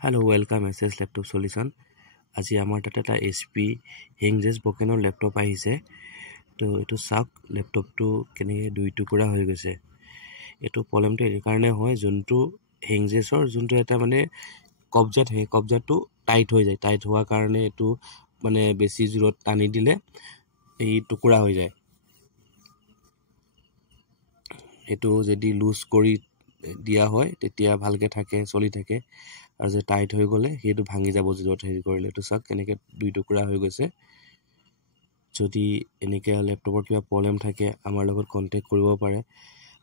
Hello, welcome SS Laptop Solution. আজি আমাৰ তাতে এটা HP Hinges Bokeno ল্যাপটপ আহিছে তো এটো সাক ল্যাপটপটো কেনেকৈ দুই টুকুৰা হৈ গৈছে এটো প্ৰবলেমটো এই কাৰণে হয় যোনটো Hingesৰ যোনটো এটা মানে কবজাত হে কবজাটো টাইট হৈ যায় টাইট হোৱাৰ কাৰণে এটো মানে বেছি জোৰত টানি দিলে এই টুকুৰা হৈ যায় এটো যদি লুজ কৰি দিয়া হয় তেতিয়া ভালকে থাকে চলি থাকে আৰু যে টাইট হৈ গলে হেটো ভাঙি যাব জোৰত হেৰি কৰিলে তো সক কেনেকৈ দুই টুকুৰা হৈ গৈছে যদি এনেকৈ ল্যাপটপৰ কিবা প্ৰবলেম থাকে আমাৰ লগত কন্টাক্ট কৰিব পাৰে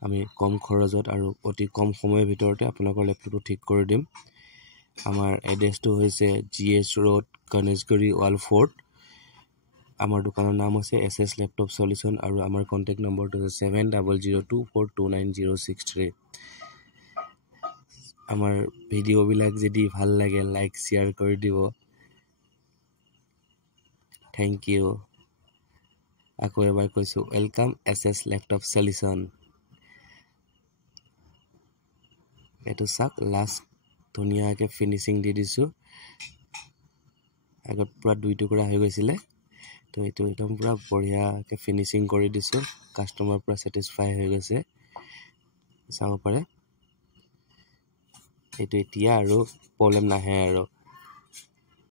আমি কম খৰচত আৰু অতি কম সময়ৰ ভিতৰতে আপোনালোকৰ ল্যাপটপটো ঠিক কৰি দিম আমাৰ এড্ৰেছটো হৈছে GH Road গণেশগুৰি ৱালফোৰ্ট আমাৰ দোকানৰ নাম হৈছে SS Laptop Solution আৰু আমাৰ কন্টাক্ট নম্বৰটো হৈছে 7002429063 আমাৰ ভিডিও বিলাক যদি ভাল লাগে লাইক শেয়াৰ কৰি দিব থ্যাংক ইউ আকৌ এবাৰ কৈছো ওয়েলকাম SS Laptop Solution এটো সাক লাষ্ট ধুনিয়াকে ফিনিশিং দি দিছো আগত পুৰা দুই টুকুৰা হৈ গৈছিলে তো এটো একদম পুৰা বঢ়িয়াকে ফিনিশিং কৰি দিছো কাস্টমাৰ পুৰা স্যাটিসফাই হৈ গৈছে চাব পাৰে এটো এতিয়া আৰু প্ৰবলেম নাহে আৰু